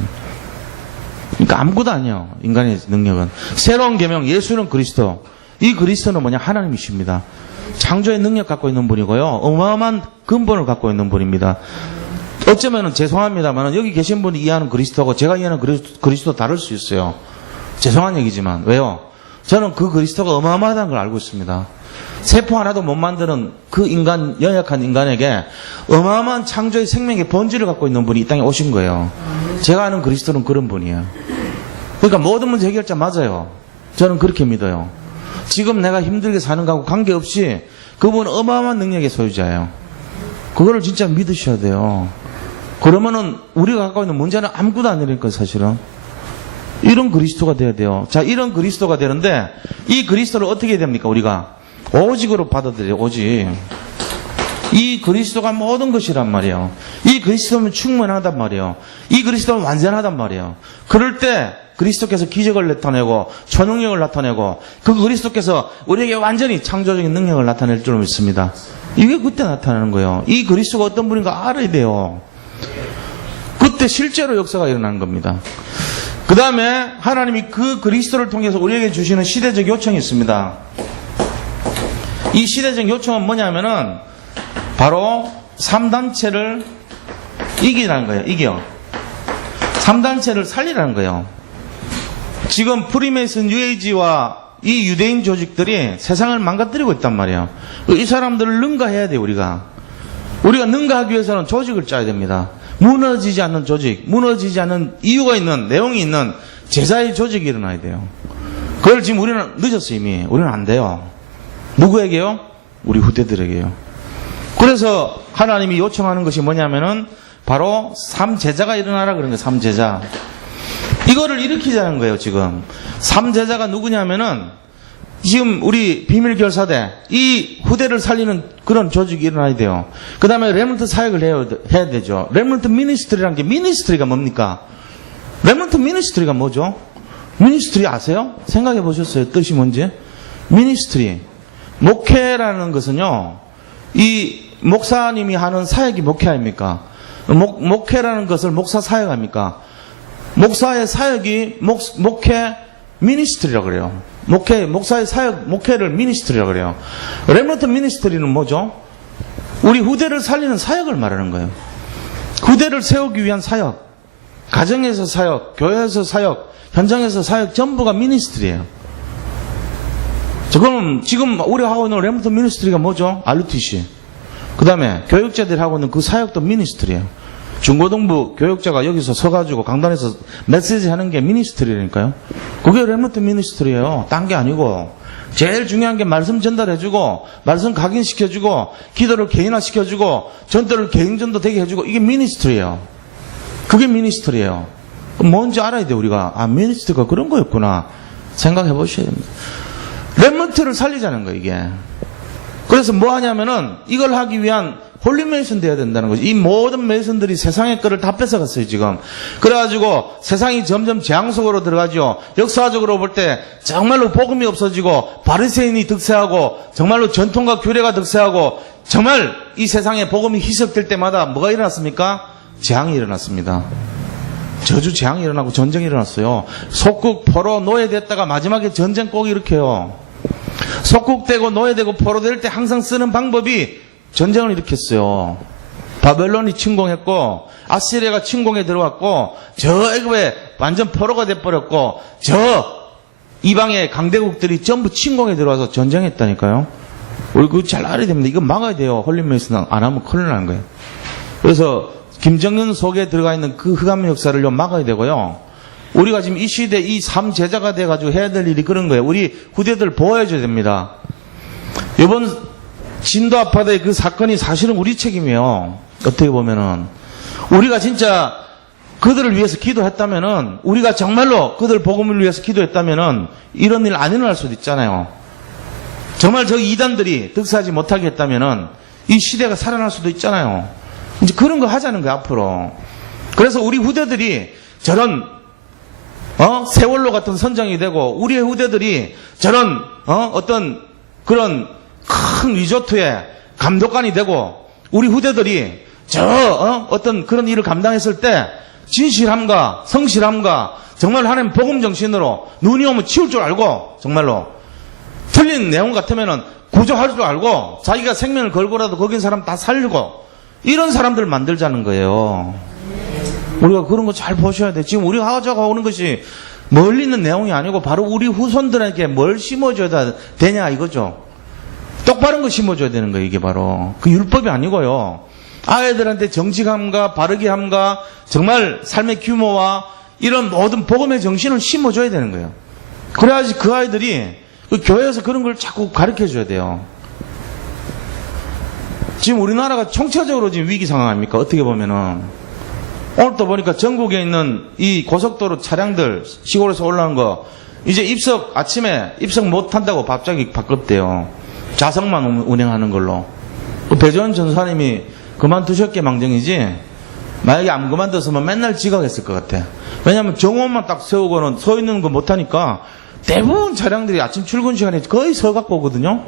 그러니까 아무것도 아니에요, 인간의 능력은. 새로운 계명, 예수는 그리스도. 이 그리스도는 뭐냐? 하나님이십니다. 창조의 능력 갖고 있는 분이고요. 어마어마한 근본을 갖고 있는 분입니다. 어쩌면은 죄송합니다만 여기 계신 분이 이해하는 그리스도하고 제가 이해하는 그리스도 다를 수 있어요. 죄송한 얘기지만. 왜요? 저는 그 그리스도가 어마어마하다는 걸 알고 있습니다. 세포 하나도 못 만드는 그 인간, 연약한 인간에게 어마어마한 창조의 생명의 본질을 갖고 있는 분이 이 땅에 오신 거예요. 제가 아는 그리스도는 그런 분이에요. 그러니까 모든 문제 해결자 맞아요. 저는 그렇게 믿어요. 지금 내가 힘들게 사는 거하고 관계없이 그분은 어마어마한 능력의 소유자예요. 그거를 진짜 믿으셔야 돼요. 그러면은 우리가 갖고 있는 문제는 아무것도 아니니까 사실은. 이런 그리스도가 돼야 돼요. 자, 이런 그리스도가 되는데 이 그리스도를 어떻게 해야 됩니까? 우리가 오직으로 받아들여요. 오직. 이 그리스도가 모든 것이란 말이에요. 이 그리스도는 충분하단 말이에요. 이 그리스도는 완전하단 말이에요. 그럴 때 그리스도께서 기적을 나타내고 초능력을 나타내고 그 그리스도께서 우리에게 완전히 창조적인 능력을 나타낼 줄 믿습니다. 이게 그때 나타나는 거예요. 이 그리스도가 어떤 분인가 알아야 돼요. 그때 실제로 역사가 일어나는 겁니다. 그 다음에 하나님이 그 그리스도를 통해서 우리에게 주시는 시대적 요청이 있습니다. 이 시대적 요청은 뭐냐면은 바로 3단체를 이기라는 거예요. 이겨. 3단체를 살리라는 거예요. 지금 프리메이슨 UAG와 이 유대인 조직들이 세상을 망가뜨리고 있단 말이에요. 이 사람들을 능가해야 돼요. 우리가 능가하기 위해서는 조직을 짜야 됩니다. 무너지지 않는 조직, 무너지지 않는 이유가 있는, 내용이 있는 제자의 조직이 일어나야 돼요. 그걸 지금 우리는 늦었어요. 이미. 우리는 안 돼요. 누구에게요? 우리 후대들에게요. 그래서 하나님이 요청하는 것이 뭐냐면은 바로 3제자가 일어나라 그런 거예요. 3제자. 이거를 일으키자는 거예요. 지금 3제자가 누구냐면은 지금 우리 비밀결사대 이 후대를 살리는 그런 조직이 일어나야 돼요. 그 다음에 레몬트 사역을 해야 되죠. 레몬트 미니스트리라는 게, 미니스트리가 뭡니까? 레몬트 미니스트리가 뭐죠? 미니스트리 아세요? 생각해 보셨어요? 뜻이 뭔지? 미니스트리. 목회라는 것은요, 이 목사님이 하는 사역이 목회 아닙니까? 목회라는 것을 목사 사역 아닙니까? 목사의 사역이 목회 미니스트리라고 그래요. 목사의 사역, 목회를 미니스트리라고 그래요. 레몬트 미니스트리는 뭐죠? 우리 후대를 살리는 사역을 말하는 거예요. 후대를 세우기 위한 사역, 가정에서 사역, 교회에서 사역, 현장에서 사역, 전부가 미니스트리예요. 그럼 지금 우리가 하고 있는 레몬트 미니스트리가 뭐죠? RUTC. 그 다음에 교육자들이 하고 있는 그 사역도 미니스트리예요. 중고등부 교육자가 여기서 서가지고 강단에서 메시지 하는 게 미니스트리라니까요. 그게 레몬트 미니스트리예요. 딴 게 아니고. 제일 중요한 게 말씀 전달해주고, 말씀 각인시켜주고, 기도를 개인화시켜주고, 전도를 개인전도 되게 해주고, 이게 미니스트리예요. 그게 미니스트리예요. 그럼 뭔지 알아야 돼, 우리가. 아, 미니스트리가 그런 거였구나. 생각해 보셔야 됩니다. 레몬트를 살리자는 거예요, 이게. 그래서 뭐 하냐면은, 이걸 하기 위한 홀리메이슨 돼야 된다는 거죠. 이 모든 메이슨들이 세상의 거를 다 뺏어갔어요, 지금. 그래가지고 세상이 점점 재앙 속으로 들어가죠. 역사적으로 볼 때 정말로 복음이 없어지고 바리새인이 득세하고 정말로 전통과 규례가 득세하고 정말 이 세상에 복음이 희석될 때마다 뭐가 일어났습니까? 재앙이 일어났습니다. 저주 재앙이 일어나고 전쟁이 일어났어요. 속국 포로 노예됐다가 마지막에 전쟁 꼭 일으켜요. 속국되고 노예되고 포로될 때 항상 쓰는 방법이 전쟁을 일으켰어요. 바벨론이 침공했고 아시리아가 침공에 들어왔고 저 애굽에 완전 포로가 돼버렸고 저 이방의 강대국들이 전부 침공에 들어와서 전쟁했다니까요. 우리 그거 잘 알아야 됩니다. 이거 막아야 돼요. 홀리메이슨 안 하면 큰일 나는 거예요. 그래서 김정은 속에 들어가 있는 그 흑암의 역사를 좀 막아야 되고요. 우리가 지금 이 시대 이 3제자가 돼가지고 해야 될 일이 그런 거예요. 우리 후대들 보호해줘야 됩니다. 이번 진도 아파트의 그 사건이 사실은 우리 책임이에요. 어떻게 보면은. 우리가 진짜 그들을 위해서 기도했다면은, 우리가 정말로 그들 복음을 위해서 기도했다면은, 이런 일 안 일어날 수도 있잖아요. 정말 저 이단들이 득세하지 못하게 했다면은, 이 시대가 살아날 수도 있잖아요. 이제 그런 거 하자는 거예요, 앞으로. 그래서 우리 후대들이 저런, 세월로 같은 선장이 되고, 우리의 후대들이 저런, 어떤 그런 큰 리조트의 감독관이 되고 우리 후대들이 어떤 그런 일을 감당했을 때 진실함과 성실함과 정말 하나님 복음 정신으로 눈이 오면 치울 줄 알고 정말로 틀린 내용 같으면은 구조할 줄 알고 자기가 생명을 걸고라도 거긴 사람 다 살리고 이런 사람들 만들자는 거예요. 우리가 그런 거 잘 보셔야 돼. 지금 우리가 하자고 하는 것이 멀리 있는 내용이 아니고 바로 우리 후손들에게 뭘 심어줘야 되냐 이거죠. 똑바른 거 심어줘야 되는 거예요. 이게 바로 그 율법이 아니고요. 아이들한테 정직함과 바르게함과 정말 삶의 규모와 이런 모든 복음의 정신을 심어줘야 되는 거예요. 그래야지 그 아이들이 그 교회에서 그런 걸 자꾸 가르쳐줘야 돼요. 지금 우리나라가 총체적으로 지금 위기 상황 아닙니까? 어떻게 보면은 오늘 또 보니까 전국에 있는 이 고속도로 차량들 시골에서 올라온 거 이제 아침에 입석 못 한다고 갑자기 바꿨대요. 좌석만 운행하는 걸로. 배재원 전사님이 그만두셨게 망정이지 만약에 안 그만뒀으면 맨날 지각했을 것 같아. 왜냐하면 정원만 딱 세우고는 서 있는 거 못하니까 대부분 차량들이 아침 출근 시간에 거의 서 갖고 오거든요.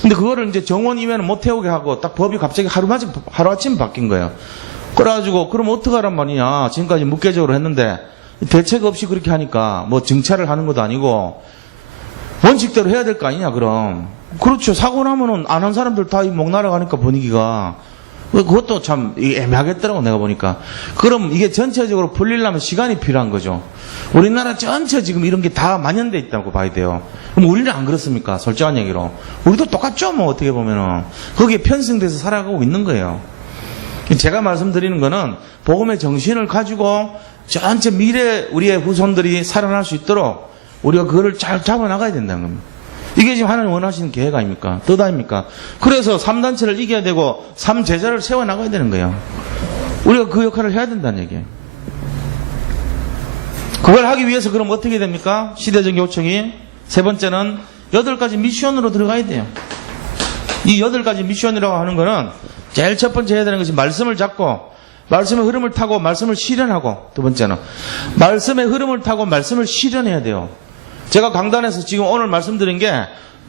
근데 그거를 이제 정원 이면은 못 태우게 하고 딱 법이 갑자기 하루아침 바뀐 거예요. 그래가지고 그럼 어떡하란 말이냐. 지금까지 무계적으로 했는데 대책 없이 그렇게 하니까 뭐 정찰을 하는 것도 아니고 원칙대로 해야 될 거 아니냐 그럼. 그렇죠. 사고 나면은 안 한 사람들 다 목 날아가니까 분위기가. 그것도 참 애매하겠더라고 내가 보니까. 그럼 이게 전체적으로 풀리려면 시간이 필요한 거죠. 우리나라 전체 지금 이런 게 다 만연돼 있다고 봐야 돼요. 그럼 우리는 안 그렇습니까? 솔직한 얘기로. 우리도 똑같죠 뭐 어떻게 보면은. 거기에 편승돼서 살아가고 있는 거예요. 제가 말씀드리는 거는 복음의 정신을 가지고 전체 미래 우리의 후손들이 살아날 수 있도록 우리가 그거를 잘 잡아나가야 된다는 겁니다. 이게 지금 하나님 원하시는 계획 아닙니까? 뜻 아닙니까? 그래서 3단체를 이겨야 되고 3제자를 세워나가야 되는 거예요. 우리가 그 역할을 해야 된다는 얘기예요. 그걸 하기 위해서 그럼 어떻게 됩니까? 시대적 요청이 세 번째는 8가지 미션으로 들어가야 돼요. 이 8가지 미션이라고 하는 거는 제일 첫 번째 해야 되는 것이 말씀을 잡고 말씀의 흐름을 타고 말씀을 실현하고, 두 번째는 말씀의 흐름을 타고 말씀을 실현해야 돼요. 제가 강단에서 지금 오늘 말씀드린 게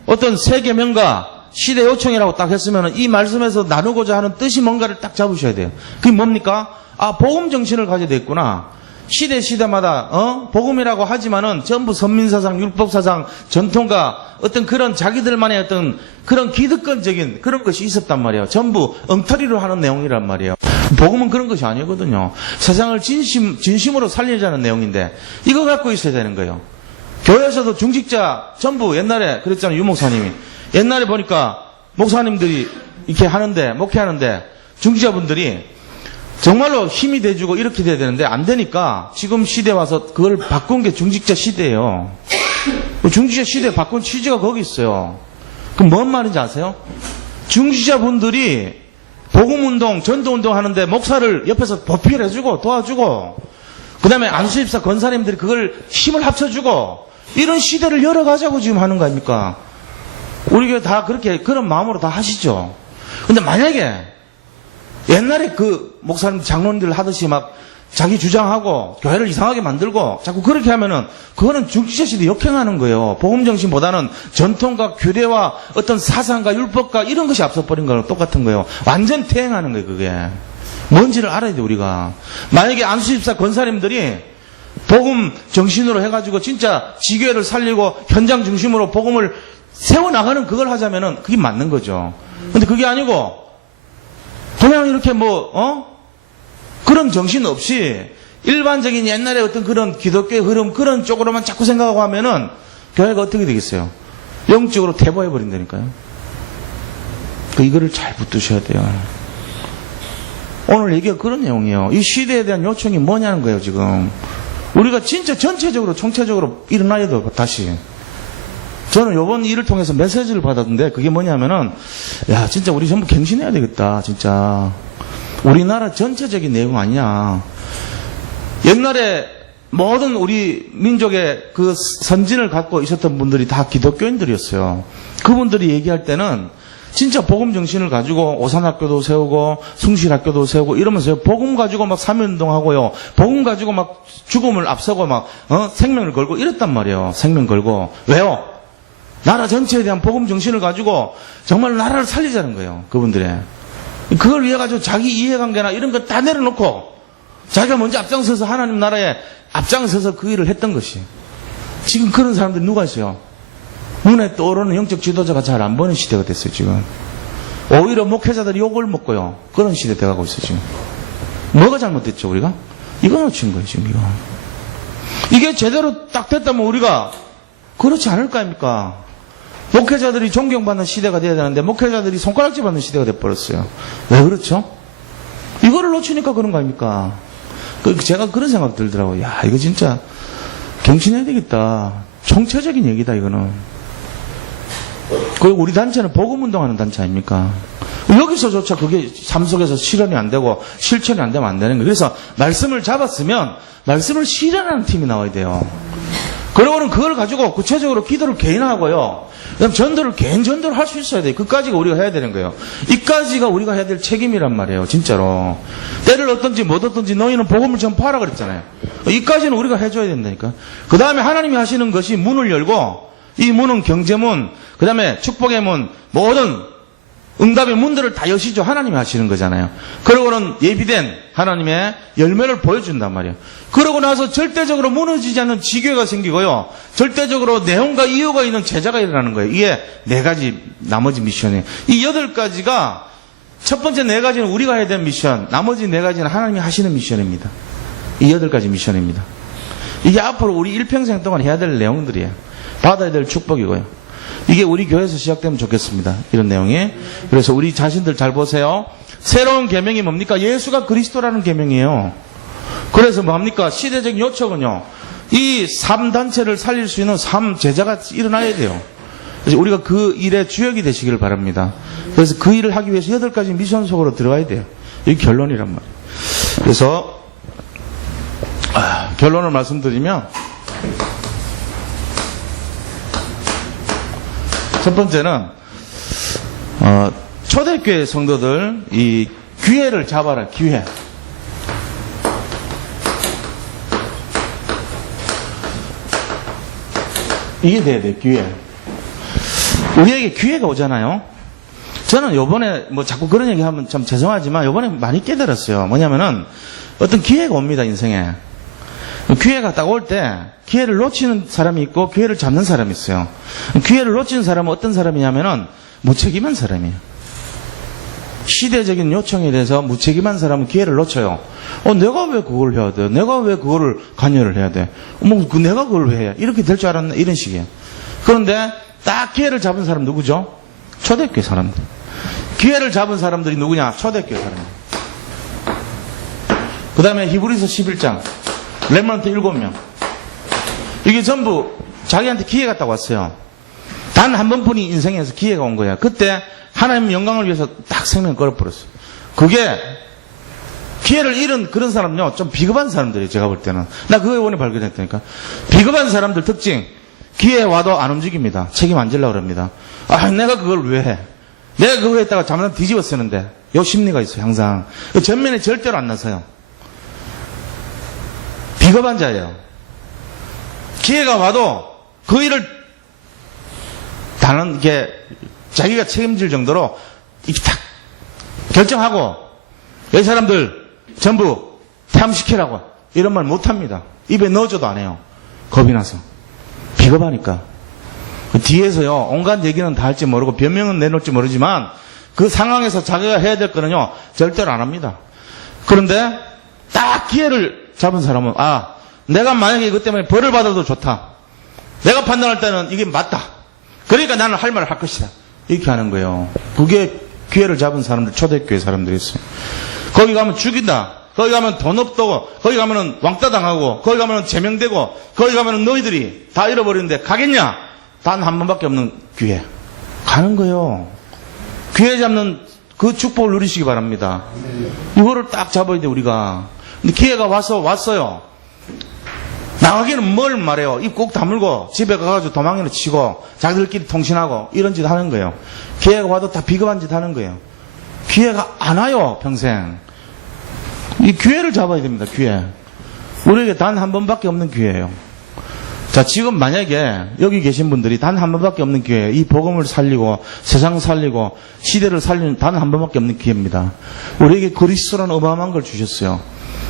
어떤 세계명과 시대 요청이라고 딱 했으면 이 말씀에서 나누고자 하는 뜻이 뭔가를 딱 잡으셔야 돼요. 그게 뭡니까? 아, 복음 정신을 가져야 되겠구나. 시대마다 복음이라고 하지만은 전부 선민사상, 율법사상, 전통과 어떤 그런 자기들만의 어떤 그런 기득권적인 그런 것이 있었단 말이에요. 전부 엉터리로 하는 내용이란 말이에요. 복음은 그런 것이 아니거든요. 세상을 진심으로 살리자는 내용인데 이거 갖고 있어야 되는 거예요. 교회에서도 중직자 전부 옛날에 그랬잖아요. 유 목사님이. 옛날에 보니까 목사님들이 이렇게 하는데, 목회하는데 중직자분들이 정말로 힘이 돼주고 이렇게 돼야 되는데 안 되니까 지금 시대 와서 그걸 바꾼 게 중직자 시대예요. 중직자 시대 바꾼 취지가 거기 있어요. 그럼 뭔 말인지 아세요? 중직자분들이 복음운동, 전도운동 하는데 목사를 옆에서 보필해주고 도와주고 그 다음에 안수집사 권사님들이 그걸 힘을 합쳐주고 이런 시대를 열어가자고 지금 하는 거 아닙니까? 우리 교회 다 그렇게 그런 마음으로 다 하시죠. 근데 만약에 옛날에 그 목사님 장로님들 하듯이 막 자기 주장하고 교회를 이상하게 만들고 자꾸 그렇게 하면은 그거는 중직자 시대 역행하는 거예요. 복음 정신보다는 전통과 규례와 어떤 사상과 율법과 이런 것이 앞서버린 거랑 똑같은 거예요. 완전 퇴행하는 거예요. 그게 뭔지를 알아야 돼 우리가. 만약에 안수집사 권사님들이 복음 정신으로 해가지고 진짜 지교회를 살리고 현장 중심으로 복음을 세워나가는 그걸 하자면은 그게 맞는 거죠. 근데 그게 아니고 그냥 이렇게 그런 정신 없이 일반적인 옛날에 어떤 그런 기독교의 흐름 그런 쪽으로만 자꾸 생각하고 하면은 교회가 어떻게 되겠어요? 영적으로 퇴보해버린다니까요. 이거를 잘 붙드셔야 돼요. 오늘 얘기가 그런 내용이에요. 이 시대에 대한 요청이 뭐냐는 거예요, 지금. 우리가 진짜 전체적으로, 총체적으로 일어나야 돼요, 다시. 저는 요번 일을 통해서 메시지를 받았는데, 그게 뭐냐면은, 야, 진짜 우리 전부 갱신해야 되겠다, 진짜. 우리나라 전체적인 내용 아니냐. 옛날에 모든 우리 민족의 그 선진을 갖고 있었던 분들이 다 기독교인들이었어요. 그분들이 얘기할 때는 진짜 복음 정신을 가지고 오산학교도 세우고 숭실학교도 세우고 이러면서요. 복음 가지고 막 사면운동하고요. 복음 가지고 막 죽음을 앞서고 막 생명을 걸고 이랬단 말이에요. 생명 걸고. 왜요? 나라 전체에 대한 복음 정신을 가지고 정말 나라를 살리자는 거예요. 그분들의. 그걸 위해 가지고 자기 이해관계나 이런 거 다 내려놓고 자기가 먼저 앞장서서 하나님 나라에 앞장서서 그 일을 했던 것이. 지금 그런 사람들이 누가 있어요? 눈에 떠오르는 영적 지도자가 잘 안 보이는 시대가 됐어요, 지금. 오히려 목회자들이 욕을 먹고요. 그런 시대 돼가고 있어요, 지금. 뭐가 잘못됐죠, 우리가? 이거 놓친 거예요, 지금 이거. 이게 제대로 딱 됐다면 우리가 그렇지 않을 거 아닙니까? 목회자들이 존경받는 시대가 돼야 되는데 목회자들이 손가락질 받는 시대가 돼버렸어요. 왜 그렇죠? 이거를 놓치니까 그런 거 아닙니까? 제가 그런 생각 들더라고요. 야, 이거 진짜 경신해야 되겠다. 총체적인 얘기다, 이거는. 그리고 우리 단체는 복음운동하는 단체 아닙니까? 여기서조차 그게 삶 속에서 실현이 안 되고 실천이 안 되면 안 되는 거예요. 그래서 말씀을 잡았으면 말씀을 실현하는 팀이 나와야 돼요. 그러고는 그걸 가지고 구체적으로 기도를 개인하고요. 그다음 전도를 개인 전도를 할 수 있어야 돼요. 그까지가 우리가 해야 되는 거예요. 이까지가 우리가 해야 될 책임이란 말이에요. 진짜로. 때를 얻든지 못 얻든지 너희는 복음을 전파하라 그랬잖아요. 이까지는 우리가 해줘야 된다니까. 그 다음에 하나님이 하시는 것이 문을 열고 이 문은 경제문, 그 다음에 축복의 문, 모든 응답의 문들을 다 여시죠. 하나님이 하시는 거잖아요. 그러고는 예비된 하나님의 열매를 보여준단 말이에요. 그러고 나서 절대적으로 무너지지 않는 지교회가 생기고요. 절대적으로 내용과 이유가 있는 제자가 일어나는 거예요. 이게 4가지 나머지 미션이에요. 이 8가지가 첫 번째 4가지는 우리가 해야 되는 미션, 나머지 4가지는 하나님이 하시는 미션입니다. 이 8가지 미션입니다. 이게 앞으로 우리 일평생 동안 해야 될 내용들이에요. 받아야 될 축복이고요. 이게 우리 교회에서 시작되면 좋겠습니다. 이런 내용이. 그래서 우리 자신들 잘 보세요. 새로운 계명이 뭡니까? 예수가 그리스도라는 계명이에요. 그래서 뭡니까? 시대적 요청은요. 이 3단체를 살릴 수 있는 3제자가 일어나야 돼요. 그래서 우리가 그 일의 주역이 되시기를 바랍니다. 그래서 그 일을 하기 위해서 8가지 미션 속으로 들어가야 돼요. 이게 결론이란 말이에요. 그래서 결론을 말씀드리면 첫 번째는 초대교회 성도들 이 기회를 잡아라. 기회. 이게 돼야 돼요. 기회. 우리에게 기회가 오잖아요. 저는 요번에 뭐 자꾸 그런 얘기하면 참 죄송하지만 요번에 많이 깨달았어요. 뭐냐면은 어떤 기회가 옵니다. 인생에. 기회가 딱 올 때 기회를 놓치는 사람이 있고 기회를 잡는 사람이 있어요. 기회를 놓치는 사람은 어떤 사람이냐면은 무책임한 사람이에요. 시대적인 요청에 대해서 무책임한 사람은 기회를 놓쳐요. 내가 왜 그걸 해야 돼? 내가 왜 그거를 관여를 해야 돼? 내가 그걸 왜 해야? 이렇게 될 줄 알았나? 이런 식이에요. 그런데 딱 기회를 잡은 사람 누구죠? 초대교회 사람들. 기회를 잡은 사람들이 누구냐? 초대교회 사람들. 그 다음에 히브리서 11장. 렘넌트 7명. 이게 전부 자기한테 기회가 딱 왔어요. 단 한 번뿐이 인생에서 기회가 온 거야. 그때 하나님 영광을 위해서 딱 생명을 걸어버렸어요. 그게 기회를 잃은 그런 사람은요, 좀 비겁한 사람들이에요. 제가 볼 때는. 나 그거 이번에 발견했다니까. 비겁한 사람들 특징. 기회 와도 안 움직입니다. 책임 안 지려고 그럽니다. 내가 그걸 왜 해? 내가 그거 했다가 잠깐 뒤집어 쓰는데. 요 심리가 있어요. 항상. 전면에 절대로 안 나서요. 비겁한 자예요. 기회가 와도 그 일을 다른 게 자기가 책임질 정도로 이렇게 탁 결정하고 이 사람들 전부 퇴함시키라고 이런 말 못합니다. 입에 넣어줘도 안 해요. 겁이 나서. 비겁하니까. 그 뒤에서요 온갖 얘기는 다 할지 모르고 변명은 내놓을지 모르지만 그 상황에서 자기가 해야 될 거는요 절대로 안 합니다. 그런데 딱 기회를 잡은 사람은 내가 만약에 이것 때문에 벌을 받아도 좋다. 내가 판단할 때는 이게 맞다. 그러니까 나는 할 말을 할 것이다. 이렇게 하는 거예요. 그게 기회를 잡은 사람들, 초대교회 사람들이 있어요. 거기 가면 죽인다. 거기 가면 돈 없다고. 거기 가면은 왕따 당하고. 거기 가면은 제명되고. 거기 가면은 너희들이 다 잃어버리는데 가겠냐? 단 한 번밖에 없는 기회. 가는 거예요. 기회 잡는 그 축복을 누리시기 바랍니다. 이거를 딱 잡아야 돼 우리가. 근데 기회가 왔어요. 나가기는 뭘 말해요. 입 꼭 다물고 집에 가가지고 도망이나 치고 자기들끼리 통신하고 이런 짓 하는 거예요. 기회가 와도 다 비겁한 짓 하는 거예요. 기회가 안 와요. 평생. 이 기회를 잡아야 됩니다. 기회. 우리에게 단 한 번밖에 없는 기회예요. 자, 지금 만약에 여기 계신 분들이 단 한 번밖에 없는 기회예요. 이 복음을 살리고 세상 살리고 시대를 살리는 단 한 번밖에 없는 기회입니다. 우리에게 그리스도라는 어마어마한 걸 주셨어요.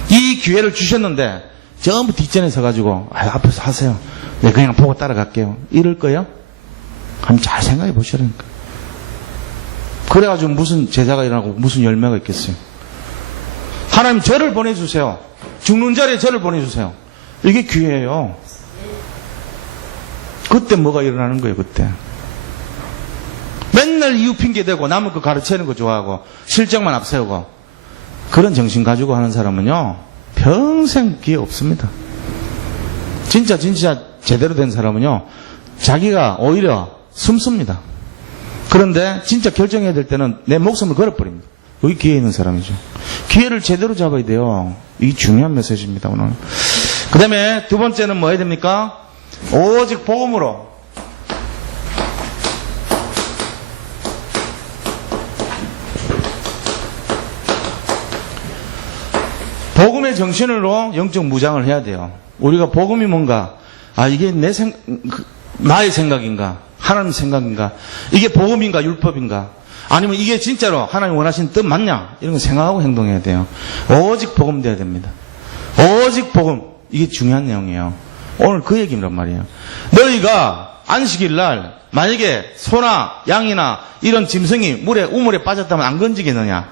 이 기회를 주셨는데 전부 뒷전에 서가지고 앞에서 하세요. 내가 그냥 보고 따라갈게요. 이럴 거예요? 한번 잘 생각해 보시라니까. 그래가지고 무슨 제자가 일어나고 무슨 열매가 있겠어요. 하나님 저를 보내주세요. 죽는 자리에 저를 보내주세요. 이게 기회예요. 그때 뭐가 일어나는 거예요, 그때. 맨날 이유 핑계대고 남은 거 가르치는 거 좋아하고 실적만 앞세우고 그런 정신 가지고 하는 사람은요 평생 기회 없습니다. 진짜 제대로 된 사람은요 자기가 오히려 숨습니다. 그런데 진짜 결정해야 될 때는 내 목숨을 걸어버립니다. 여기 기회 있는 사람이죠. 기회를 제대로 잡아야 돼요. 이게 중요한 메시지입니다, 오늘. 그 다음에 두 번째는 뭐 해야 됩니까? 오직 복음으로. 복음의 정신으로 영적 무장을 해야 돼요. 우리가 복음이 뭔가, 이게 나의 생각인가? 하나님 생각인가? 이게 복음인가? 율법인가? 아니면 이게 진짜로 하나님 원하시는 뜻 맞냐? 이런 거 생각하고 행동해야 돼요. 오직 복음 돼야 됩니다. 오직 복음. 이게 중요한 내용이에요. 오늘 그 얘기란 말이에요. 너희가 안식일 날 만약에 소나 양이나 이런 짐승이 우물에 빠졌다면 안 건지겠느냐?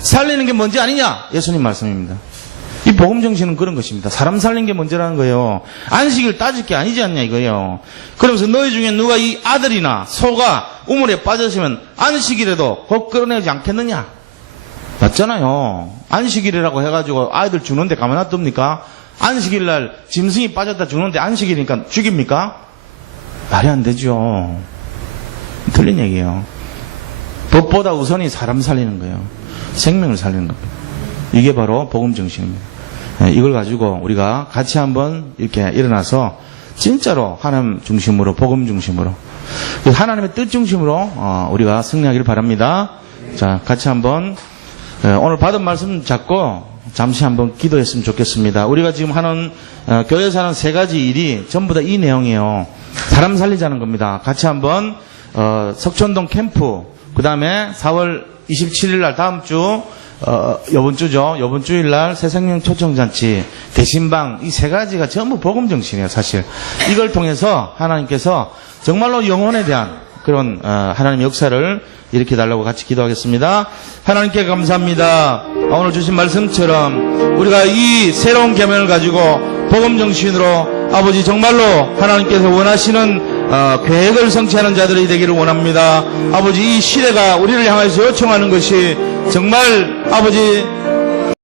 살리는 게 먼저 아니냐? 예수님 말씀입니다. 이 복음 정신은 그런 것입니다. 사람 살린 게 먼저라는 거예요. 안식일 따질 게 아니지 않냐 이거예요. 그러면서 너희 중에 누가 이 아들이나 소가 우물에 빠졌으면 안식일에도 곧 끌어내지 않겠느냐? 맞잖아요. 안식일이라고 해가지고 아이들 주는데 가만 놔둡니까? 안식일 날 짐승이 빠졌다 죽는데 안식일이니까 죽입니까? 말이 안 되죠. 틀린 얘기예요. 법보다 우선이 사람 살리는 거예요. 생명을 살리는 겁니다. 이게 바로 복음 정신입니다. 이걸 가지고 우리가 같이 한번 이렇게 일어나서 진짜로 하나님 중심으로 복음 중심으로 하나님의 뜻 중심으로 우리가 승리하기를 바랍니다. 자, 같이 한번 오늘 받은 말씀 잡고 잠시 한번 기도했으면 좋겠습니다. 우리가 지금 하는 교회에서 하는 세 가지 일이 전부 다 이 내용이에요. 사람 살리자는 겁니다. 같이 한번 석촌동 캠프, 그 다음에 4월 27일 날 다음 주 요번 주죠. 요번 주일 날 새생명 초청잔치, 대신방, 이 세 가지가 전부 복음 정신이에요, 사실. 이걸 통해서 하나님께서 정말로 영혼에 대한 그런 하나님의 역사를 일으켜달라고 같이 기도하겠습니다. 하나님께 감사합니다. 오늘 주신 말씀처럼 우리가 이 새로운 계명을 가지고 복음 정신으로 아버지 정말로 하나님께서 원하시는 계획을 성취하는 자들이 되기를 원합니다. 아버지 이 시대가 우리를 향해서 요청하는 것이 정말 아버지